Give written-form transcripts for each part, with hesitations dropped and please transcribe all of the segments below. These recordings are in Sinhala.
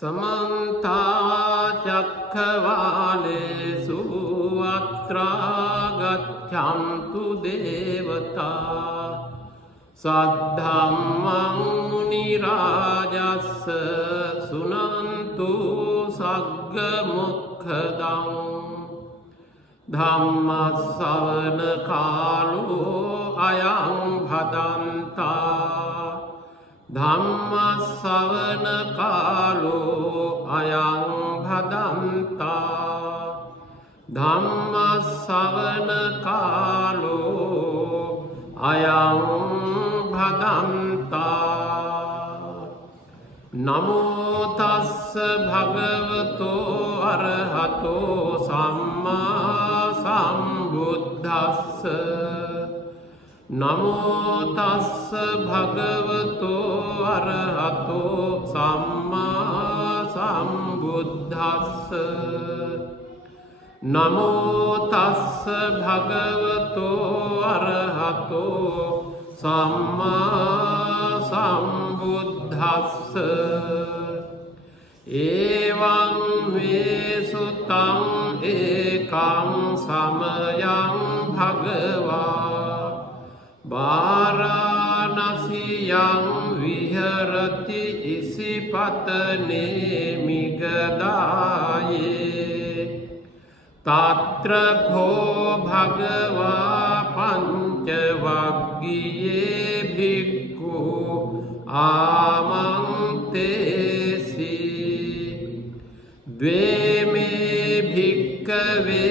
समन्ता चक्रवालेषु अत्रा गच्छन्तु देवता सद्धम्मं मुनिराजस्य शृण्वन्तु सग्गमुखदं धम्मश्रवणकालो अयं भदन्ता धम्मश्रवणकालो अयं भदन्ता धम्मश्रवणकालो अयं भदन्ता नमो तस्स भगवतो अरहतो सम्मा सम्बुद्धस्स नमो तस्स भगवतो अरहतो सम्मा सम्बुद्धस्स नमो तस्स भगवतो अरहतो सम्मा सम्बुद्धस्स एवं मे सुतं एकं समयं भगवा वाराणस्यां विहरति इसिपत्ने मिगदाये तत्र खो भगवा पञ्चवग्गिये भिक्खु आमन्तेसि द्वे मे भिक्खवे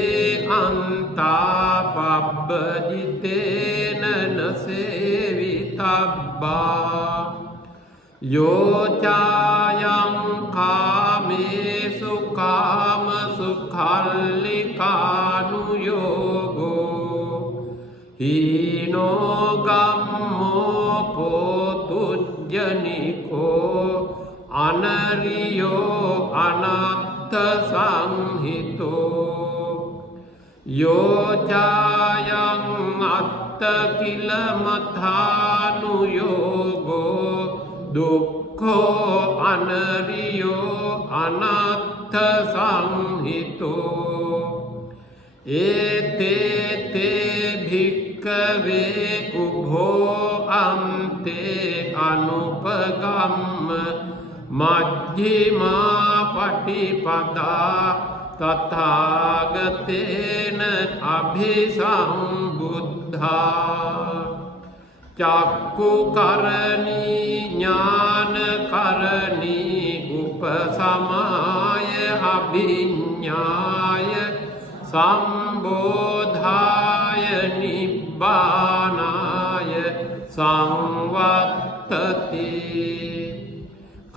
अन्तापब्बजितेन न सेवितब्बा यो चायं कामेषु कामसुखाल्लिकानुयोगो हीनो गम्मोपोतुज्जनिको अनरियो अनर्थसंहितो यो चायं अत्तकिलमथानुयोगो दुःखो अनरियो अनर्थसंहितो एते ते भिक्खवे उभो अन्ते अनुपगम्य मध्यमा पटिपदा तथागतेन अभिसंबुद्धा चक्षुकरणी ज्ञानकरणी उपसमाय अभिज्ञाय संबोधाय निब्बानाय संवर्तते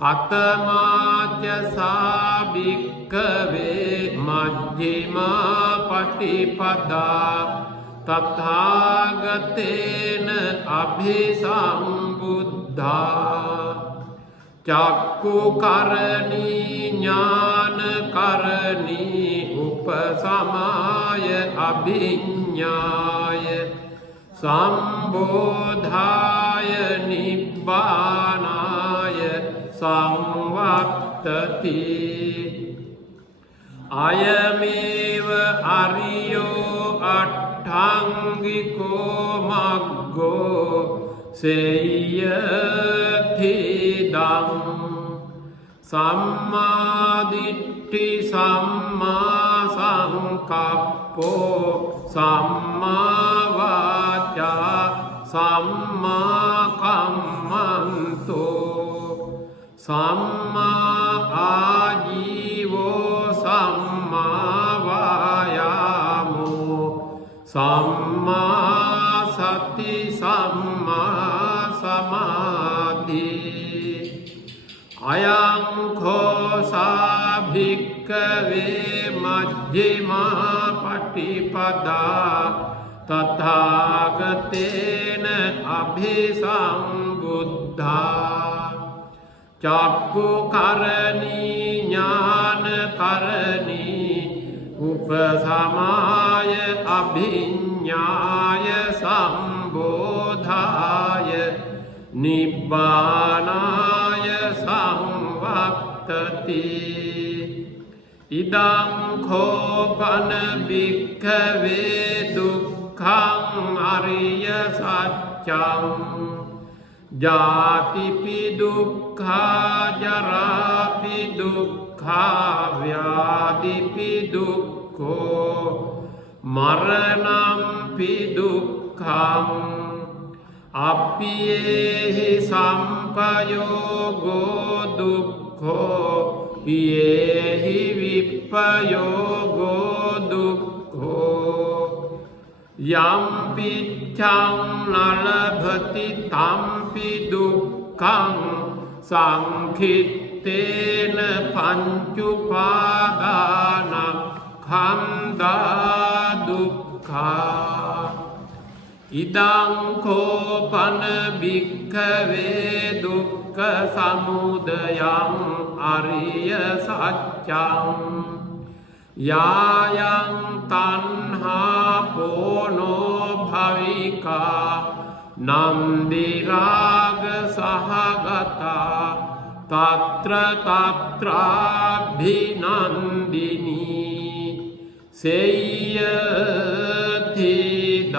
कतमाच सा भिक्खवे मध्यमा पटिपदा तथागतेन अभिसंबुद्धा चक्षुकरणी ज्ञानकरणी उपसमाय अभिज्ञाय संबोधाय निब्बानाय संवर्तते अयमेव आर्यो अट्टाङ्गिको मग्गो सेय्यथिदं सम्मादिट्ठि सम्मा संकप्पो सम्मा वाचा सम्मा कम्मन्तो सम्मा आजीवो सम्मा वायामो सम्मा सति सम्मा समाधि अयं घोषा भिक्खवे मध्यमा पटिपदा तथागतेन अभिसंबुद्धा चक्षुकरणी ज्ञानकरणी उपसमाय अभिज्ञाय संबोधाय निब्बानाय संवर्तते වත්තති ඉදං කෝපන භික්ඛවේ දුක්ඛං අරිය සත්‍යං ජාතිපි දුක්ඛා ජරාපි දුක්ඛා ව්‍යාධිපි දුක්ඛෝ මරණම්පි දුක්ඛං අප්පියේහි සම්පයෝගෝ දුක්ඛෝ පියේහි විප්පයෝගෝ දුක්ඛෝ යම් පිච්ඡං නලභති තම්පි දුක්ඛං සංඛිත්තේන පංචුපාදාන ඛණ්ඩා දුක්ඛා ඉදං කෝපන භික්ඛවේ දුක්ඛ සමුදයං අරිය සත්‍යං යායං තණ්හා පෝනෝ භවිකා නන්දි රාග සහගතා తత్ర తత్రాభినందిని සේයතිදං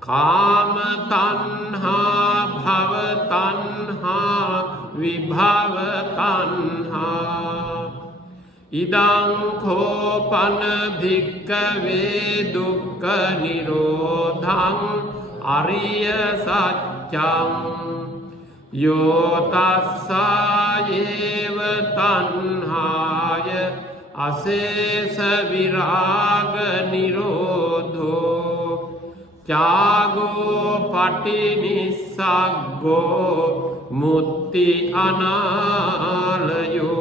කාම තණ්හා භව තණ්හා විභව තණ්හා ඉදං කෝපන භික්ඛවේ දුක්ඛ නිරෝධං අරිය සත්‍යං යෝ තස්සායේව තණ්හාය අශේෂ විරාග නිරෝධෝ ත්‍යාගෝ පටිනිස්සග්ගෝ මුත්ති අනාලයෝ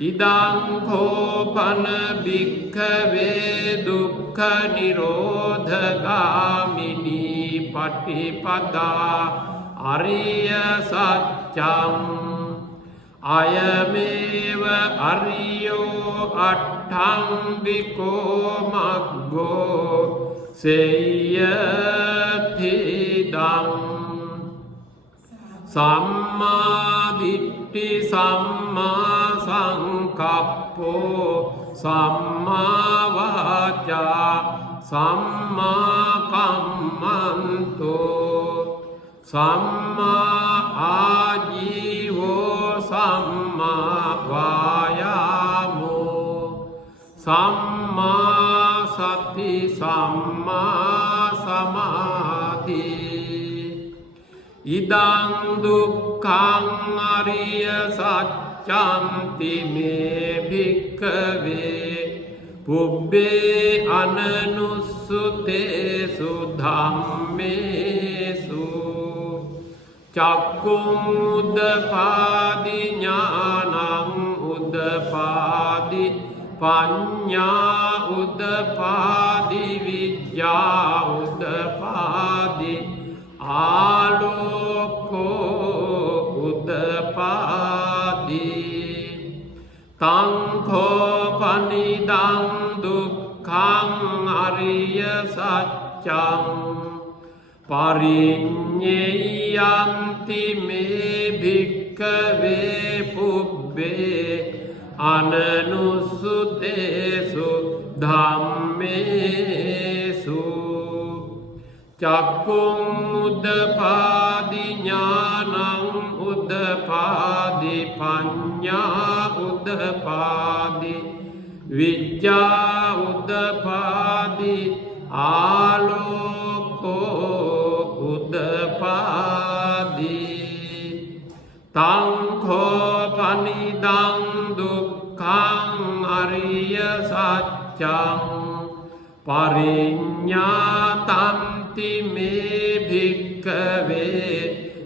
ඉදං කෝපන භික්ඛවේ දුක්ඛ නිරෝධගාමිනී පටිපදා අරිය සත්‍යං අයමේව අරියෝ අට්ඨංගිකෝ මග්ගෝ සේයතිදං සම්මා දිට්ඨි සම්මා සංකප්පෝ සම්මා වාචා සම්මා කම්මන්තෝ සම්මා ආජීවෝ සම්මා වායාමෝ සම්මා සති සම්මා සමාධි ඉදං දුක්ඛං අරිය සත්‍යන්ති මේ භික්ඛවේ පුබ්බේ අනනුස්සුතේසු ධම්මේසු චක්කුං උදපාදි ඥානං උදපාදි පඤ්ඤා උදපාදි විද්‍යා උදපාදි ආලෝකෝ උදපාදි තං කෝපනිදං දුක්ඛං අරිය සත්‍යං පරිඤ්ඤයන්ති මේ භික්ඛවේ පුබ්බේ අනනුස්සුතේසු ධම්මේසු චක්කුං උදපාදි ඥානං උදපාදි පඤ්ඤා උදපාදි විද්‍යා උදපාදි ආලෝකෝ උදපාදි තං කෝපනිදං දුක්ඛං අරිය සත්‍යං පරිඤ්ඤාතන්ති මේ භික්ඛවේ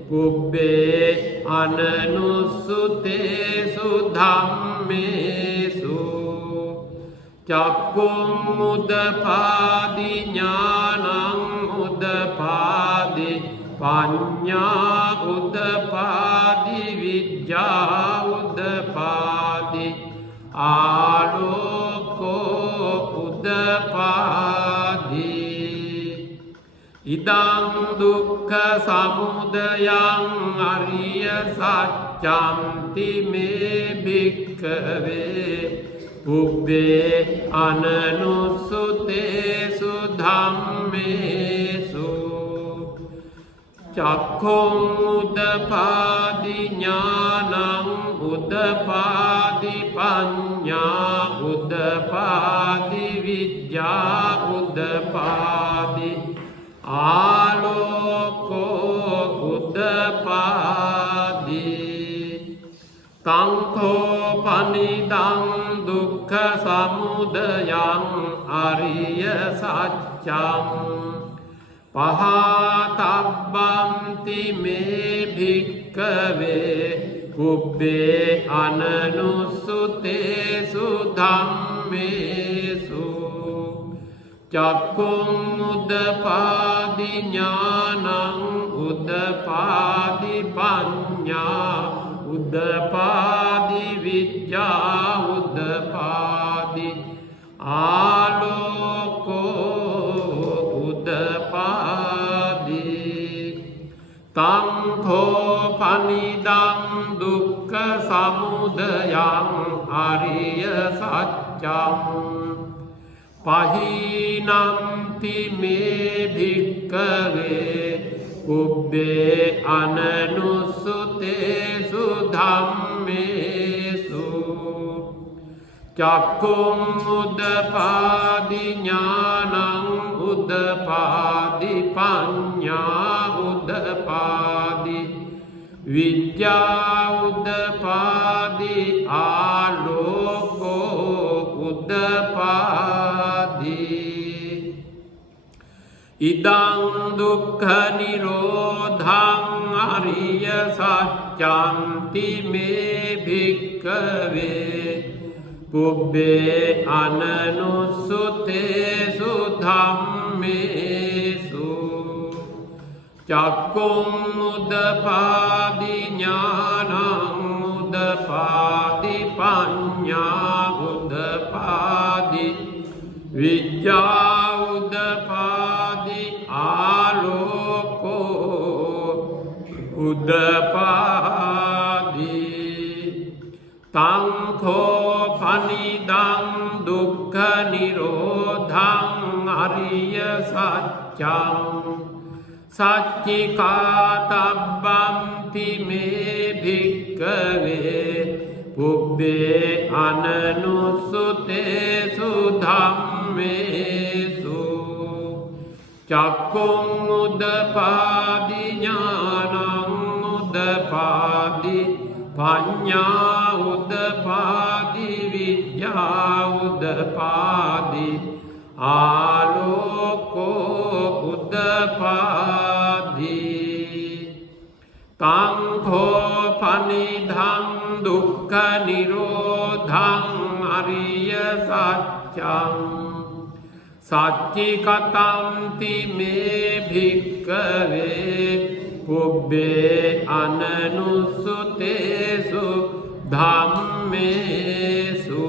පුබ්බේ අනනුස්සුතේසු ධම්මේසු චක්කුං උදපාදි ඥානං උදපාදි පඤ්ඤා උදපාදි විද්‍යා උදපාදි ආලෝකෝ උදපාදි ඉදං දුක්ඛ සමුදයං අරිය සත්‍යන්ති මේ භික්ඛවේ උබ්බේ අනනුසුතේසු ධම්මේසු චක්ඛුං උදපාදි ඥානං උදපාදි පඤ්ඤා උදපාදි විද්‍යා උදපාදි ආලෝකෝ උදපාදි තංඛෝ පනිදං දුක්ඛ සමුදයං අරිය සත්‍යං පහතබ්බන්ති මේ භික්ඛවේ උබ්බේ අනනුසුතේසු ධම්මේසු චක්ඛුං උදපාදි ඥානං උදපාදි පඤ්ඤා උදපාදි විද්‍යා උදපාදි ආලෝකෝ උදපාදි තංඛෝ පනිදං දුක්ඛ සමුදයං අරිය සත්‍යං පහිනම්ති මේ භික්ඛවේ උබ්බේ අනනුසුතේසු ධම්මේසු චක්ඛුං උදපාදි ඥානං උදපාදි පඤ්ඤා උදපාදි විද්‍යා උදපාදි ආලෝකෝ උදපාදි ඉදං දුක්ඛ නිරෝධං අරිය සත්‍යන්ති මේ භික්ඛවේ පුබ්බේ අනනුසුතේසු ධම්මේසු චක්ඛුං උදපාදි ඥානං උදපාදි පඤ්ඤා උදපාදි විද්‍යා උදපාදි ආලෝකෝ උදපාදි තංඛෝ පනිදං දුක්ඛ නිරෝධං අරිය සත්‍යං සච්චිකාතබ්බන්ති මේ භික්ඛවේ පුබ්බේ අනනුසුතේසු ධම්මේසු චක්ඛුං උදපාදි ඥානං උදපාදි පඤ්ඤා උදපාදි විද්‍යා උදපාදි ආලෝකෝ උදපාදි තංඛෝ පනිධං දුක්ඛ නිරෝධං අරිය සත්‍යං සච්චිකතන්ති මේ භික්ඛවේ පුබ්බේ අනනුසුතේසු ධම්මේසු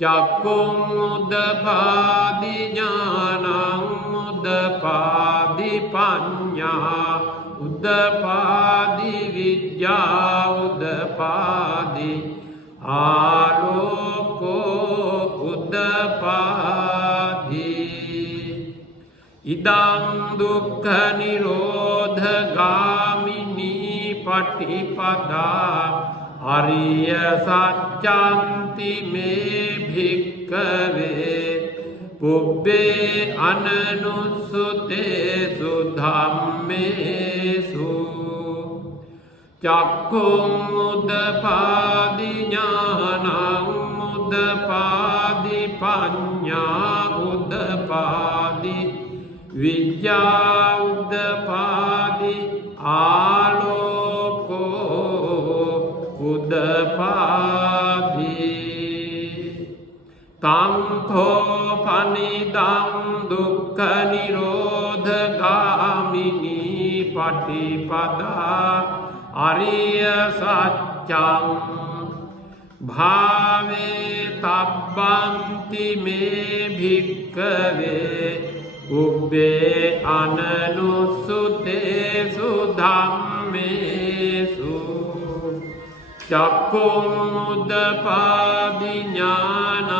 චක්ඛුං උදපාදි ඥානං උදපාදි පඤ්ඤා උදපාදි විද්‍යා උදපාදි ආලෝකෝ උදපාදි ඉදං දුක්ඛ නිරෝධ ගාමිනී පටිපදා අරිය සත්‍යන්ති මේ භික්ඛවේ පුබ්බේ අනනුසුතේසු ධම්මේසු චක්ඛුං උදපාදි ඥානං උදපාදි පඤ්ඤා උදපාදි විද්‍යා උදපාදි ආලෝකෝ උදපාදි තංඛෝ පනිදං දුක්ඛ නිරෝධ ගාමිනී පටිපදා අරිය සත්‍යං භාවේ තබ්බන්ති මේ භික්ඛවේ උබ්බේ අනනුසුතේසු ධම්මේසු චක්කුං උදපාදි ඥානං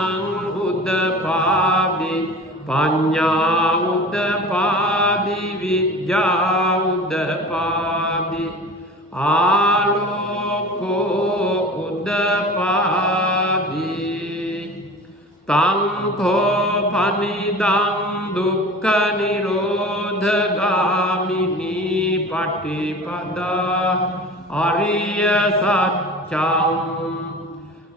උදපාදි පඤ්ඤා උදපාදි විද්‍යා උදපාදි ආලෝකෝ උදපාදි තං කෝ පනිදං දුක්ඛ නිරෝධගාමිනී පටිපදා අරිය සත්‍යං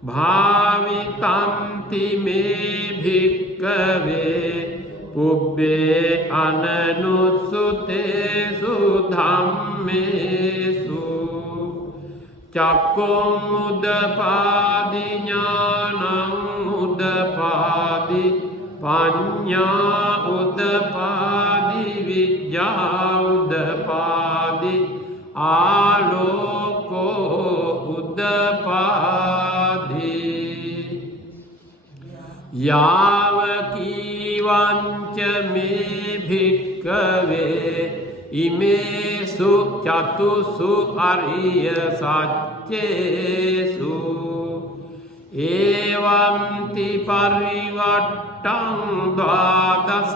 භාවිතන්ති මේ භික්ඛවේ පුබ්බේ අනනුසුතේසු ධම්මේසු චක්කුං උදපාදි ඥානං උදපාදි පඤ්ඤා උදපාදි විද්‍යා උදපාදි ආලෝකෝ උදපාදි යාව කීවංච මේ භික්ඛවේ ඉමේසු චතුසු අරිය සත්‍යේසු ඒවම්ති පරිවට්ටං ද්වාදසාකාරං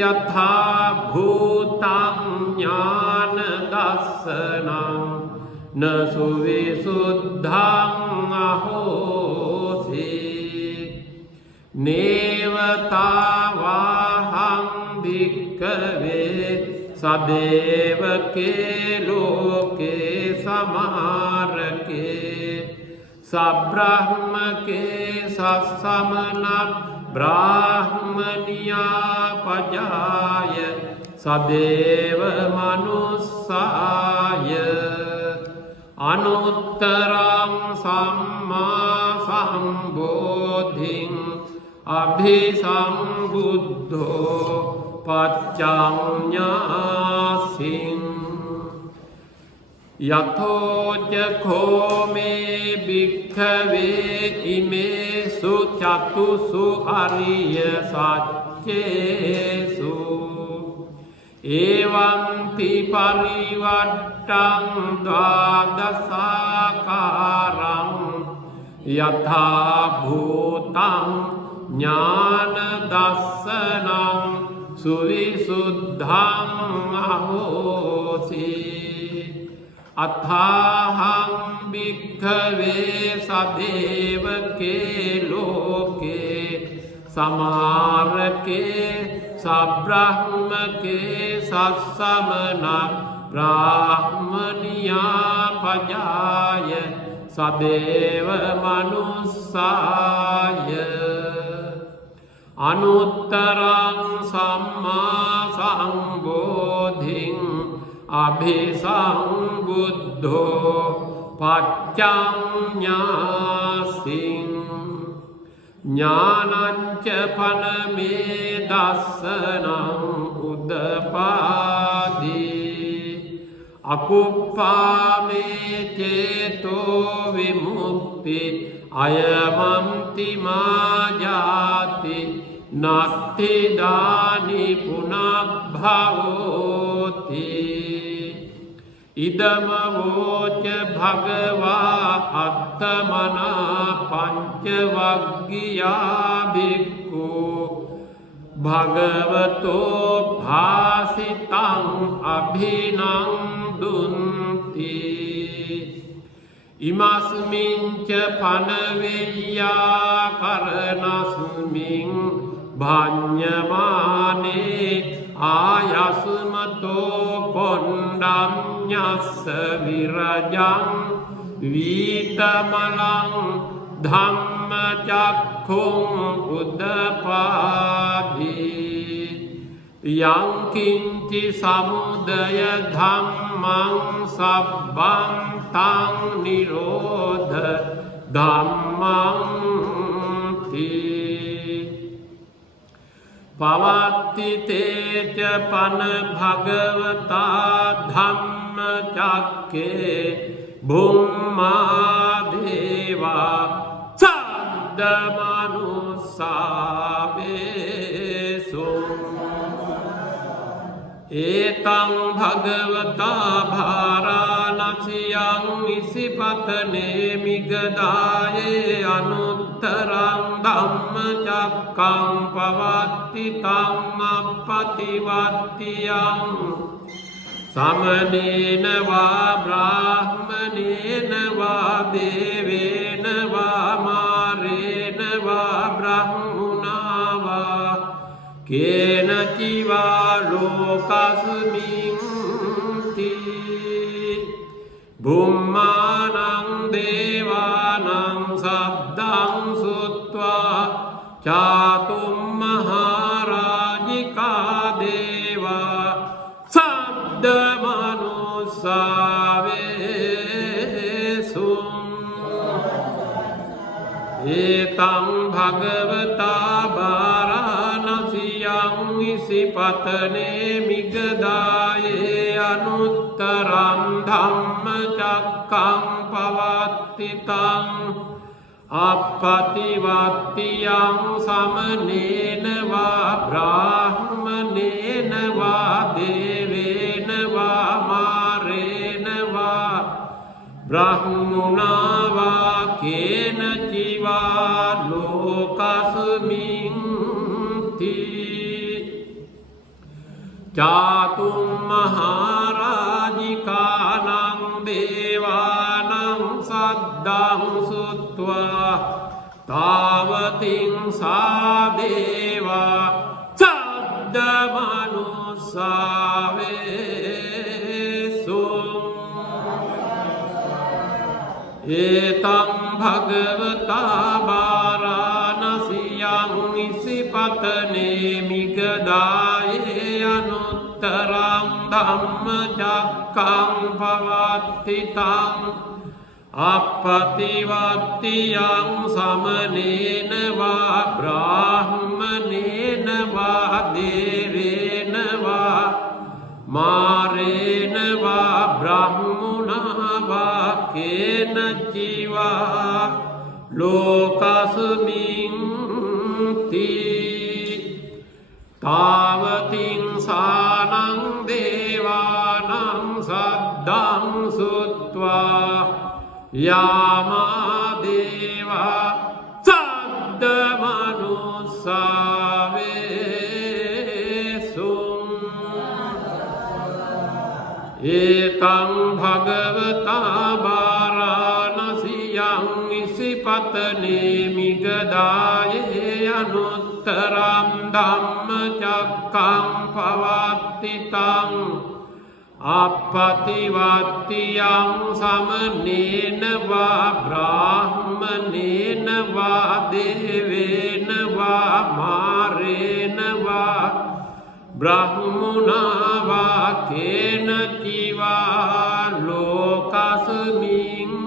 යථා භූතං ඥාන දස්සනං නසු විසුද්ධං අහෝසි නේවතාවාහං භික්ඛවේ සදේවකේ ලෝකේ සමාරකේ සබ්‍රහ්මකේ සස්සමන බ්‍රාහ්මනියා පජාය සදේව මනුස්සාය අනුත්තරං සම්මා සම්බෝධිං අභිසම්බුද්ධෝ පච්චඤ්ඤාසින් යතෝජඛෝ මේ භික්ඛවේ ඉමේසු චතුසු අරිය සත්‍යේසු ඒවම්පි පරිවට්ටං ද්වාදසාකාරං යථා භූතං ඥාන දස්සනං සුවිසුද්ධං අහෝසි අත්ථාහං භික්ඛවේ සදේවකේ ලෝකේ සමාරකේ සබ්‍රහ්මකේ සස්සමන බ්‍රාහ්මනියා පජාය සදේව මනුස්සාය අනුත්තරං සම්මා සම්බෝධිං අභිසම්බුද්ධෝ පච්චඤ්ඤාසින් ඥානංච පනමේ දස්සනං උදපාදි අකුප්පාමේ චේතෝ විමුක්ති අයමන්ති මාජාති නත්ති දානි පුනක්භවෝති ඉදම වෝච භගවා අත්තමනා පංච වග්ගියා භික්ඛු භගවතෝ භාසිතං අභිනන්දුන්ති ඉමස්මින්ච පනවෙය්‍යා කරනස්මින් භඤ්ඤමානේ ආයස්මතෝ කොණ්ඩඤ්ඤස්ස විරජං වීතමලං ධම්මචක්ඛුං උදපාදි යං කිංචි සමුදය ධම්මං සබ්බං තං නිරෝධ ධම්මං පවත්ති තේච පන භගවතා ධම්මචක්ඛේ භුම්මා දේවා සද්දමනුස්සාවේ एतं भगवता भारानसियं इसिपतने मिगदाये अनुत्तरं धम्मचक्कं पवत्तितं अपतिवत्तियं समनेन वा ब्राह्मणेन वा देवेन वा मारेण वा ब्रह्मणा वा केनचिवा लोकस्मिन् बुम्मानं देवानां शब्दं श्रुत्वा चातुं महाराजिका देवा एतं भगवता वाराणस्यां इसिपतने मिगदाये अनुत्तरं धम्मचक्कं पवत्तितं अपतिवत्तियं समनेन वा ब्राह्मणेन वा देवेन वा मारेण वा ब्रह्मणा वा केनचिवा लोकस्मिन् चातुं महाराजिकानां देवानां शब्दं श्रुत्वा तावतीं सा देवा एतं भगवता वाराणस्यां इसिपतने मिगदाये अनुत्तरं धम्मचक्कं पवत्तितं अपतिवत्तियं समनेन वा ब्राह्मणेन वा देवेन वा मारेण वा ब्रह्मणा वा केनचिवा लोकस्मिन् तावतीं सानं देवानां शब्दं श्रुत्वा यामा देवा एतं भगवता वाराणस्यां इसिपतने मिगदाये अनुत्तरं धम्मचक्कं पवत्तितं अपतिवत्तियं समनेन वा ब्राह्मणेन वा देवेन वा मारेण वा ब्रह्मणा वा केनचिवा लोकस्मिन्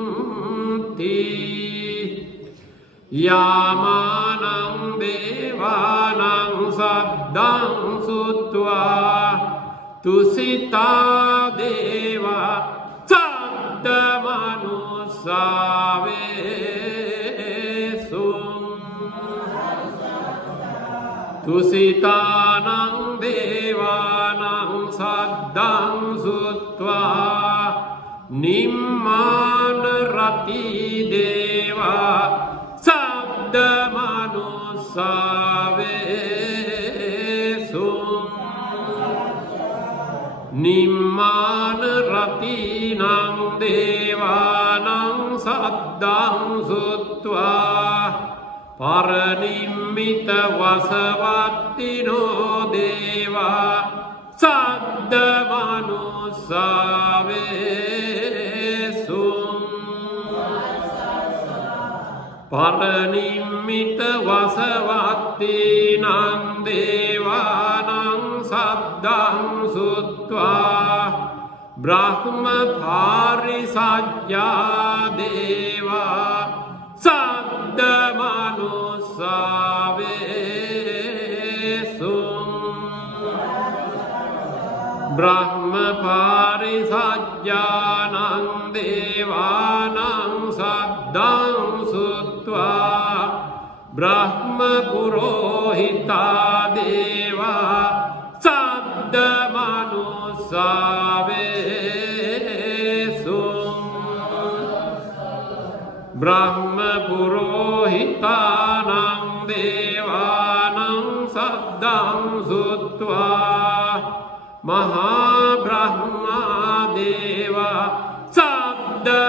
यामानं देवानां शब्दं श्रुत्वा तुसिता देवा तुसितानां देवानां शब्दं श्रुत्वा निम्मानरति देवा शब्दमनुसावेषु निम्मानरतीनां देवानां शब्दं श्रुत्वा परनिम्मितवसवर्तिनो देवा शब्दमनुसावेषु परनिम्मितवसवर्तिनां देवानां शब्दं श्रुत्वा ब्रह्मपारिषद्या देवा शब्दमनुसावेषु ब्रह्मपारिषद्यानां देवानां शब्दं श्रुत्वा ब्रह्मपुरोहिता देवा शब्दमनुसावेषु ब्रह्म पुरोहितानां देवानां सद्दां सुत्वा महाब्रह्मा देवा शब्दमनुसावेषु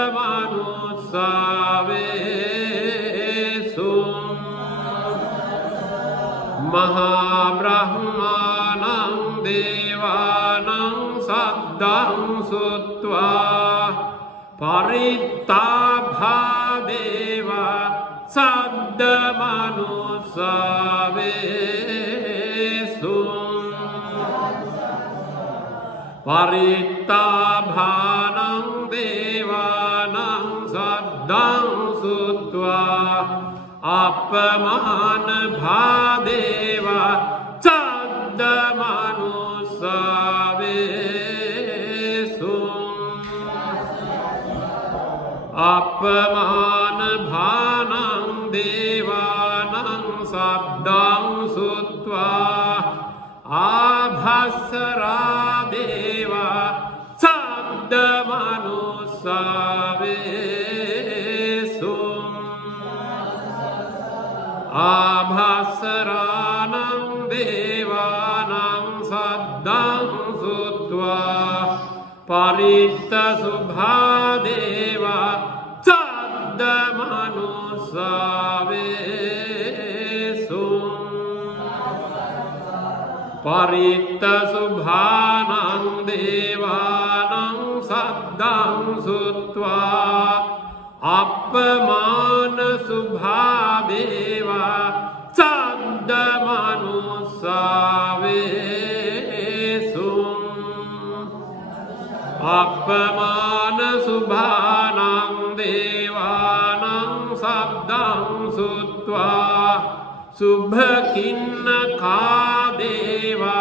महाब्रह्माणां देवानां सद्दां सुत्वा परित्ताभा देवा सद्दमनुसावेषु परित्ताभानां देवानां सद्दां सुत्वा अपमानभादेवा सद्दमनुसावेषु अपमानभानां देवानां सद्दां सुत्वा आभस्सरा देवा सद्दमनुसावेषु आभस्सराणां देवानां सद्दां सुत्वा परित्तशुभा देवा सद्दमनुसावेषु परित्तशुभानां देवानां सद्दां सुत्वा अपमानशुभा देवा सद्दमनुसावेषु अपमानशुभानां देवानां सद्दां सुत्वा शुभकिन्नका देवा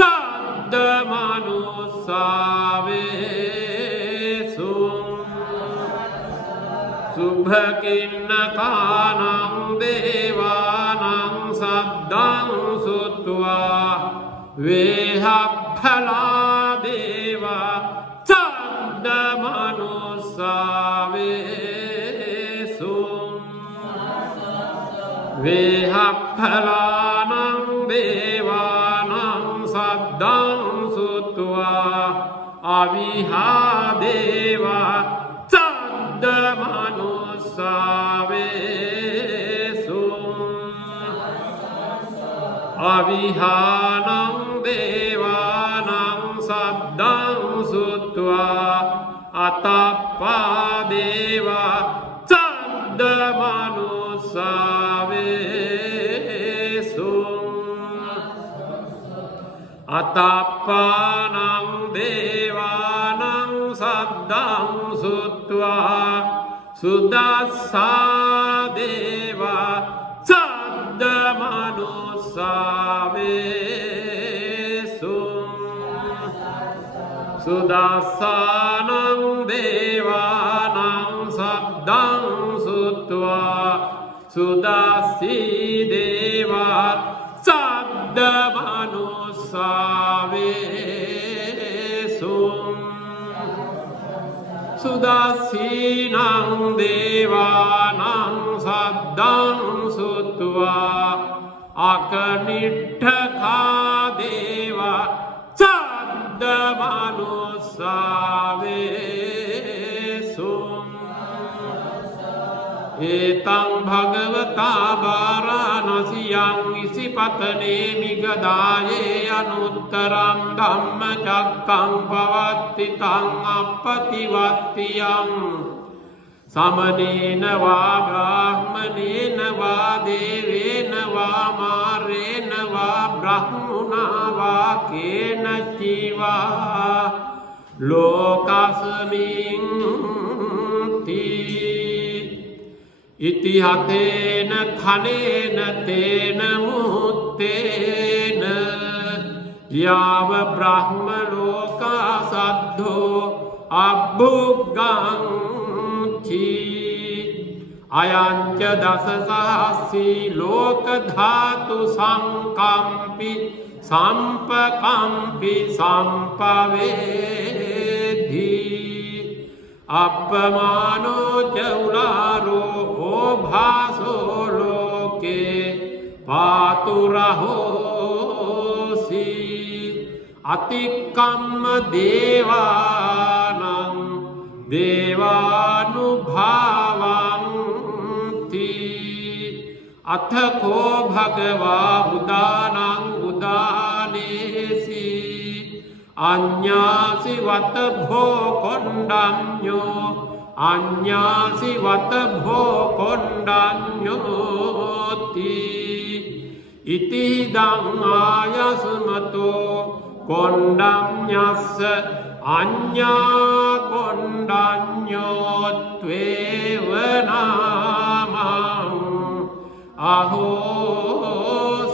सद्दमनुसावेषु शुभकिन्नकानां देवानां सद्दां सुत्वा वेहफला देवा सद्दमनुसावेषु वेहफलानां देवानां सद्दां सुत्वा अविहा देवा सद्दमनुसावेषु अविहानं देवानां सद्दां सुत्वा अतप्पा देवा सद्दमनुसावेषु अतप्पानां देवानां सद्दां सुत्वा सुदस्सा देवा सद्दमनुसावेषु सुदस्सानां देवानां सद्दां सुत्वा सुदस्सी देवा सद्दमनुसावेषु सुदस्सीनां देवानां सद्दां सुत्वा अकनिष्ठका देवा सद्दमनुसावेषु एतं भगवता वाराणस्यां इसिपत्ने निगदाये अनुत्तरं धम्मचक्रं पवर्तितं अपतिवर्त्यं समनेन वा ब्राह्मणेन वा देवेन वा मारेण वा ब्रह्मणा वा केनचित् लोकस्मिन् इति हतेन खनेन तेन मुहूर्तेन याव ब्रह्मलोका सद्धो अभुगांछि अयञ्च दशसहस्री लोकधातु संकम्पि සම්පකම්පි සම්පවේධි අප්පමානෝ ච උලාරෝ ඕභාසෝ ලෝකේ පාතුරහෝසි අතික්කම්ම දේවානං දේවානුභාවන්ති අතකෝ භගවා උදානං උදානේසි අඤ්ඤාසි වත භෝ කොණ්ඩඤ්ඤෝ අඤ්ඤාසි වත භෝ කොණ්ඩඤ්ඤෝති ඉතිදං ආයස්මතෝ කොණ්ඩඤ්ඤස්ස අඤ්ඤා කොණ්ඩඤ්ඤෝ ත්වේව නාමං අහෝ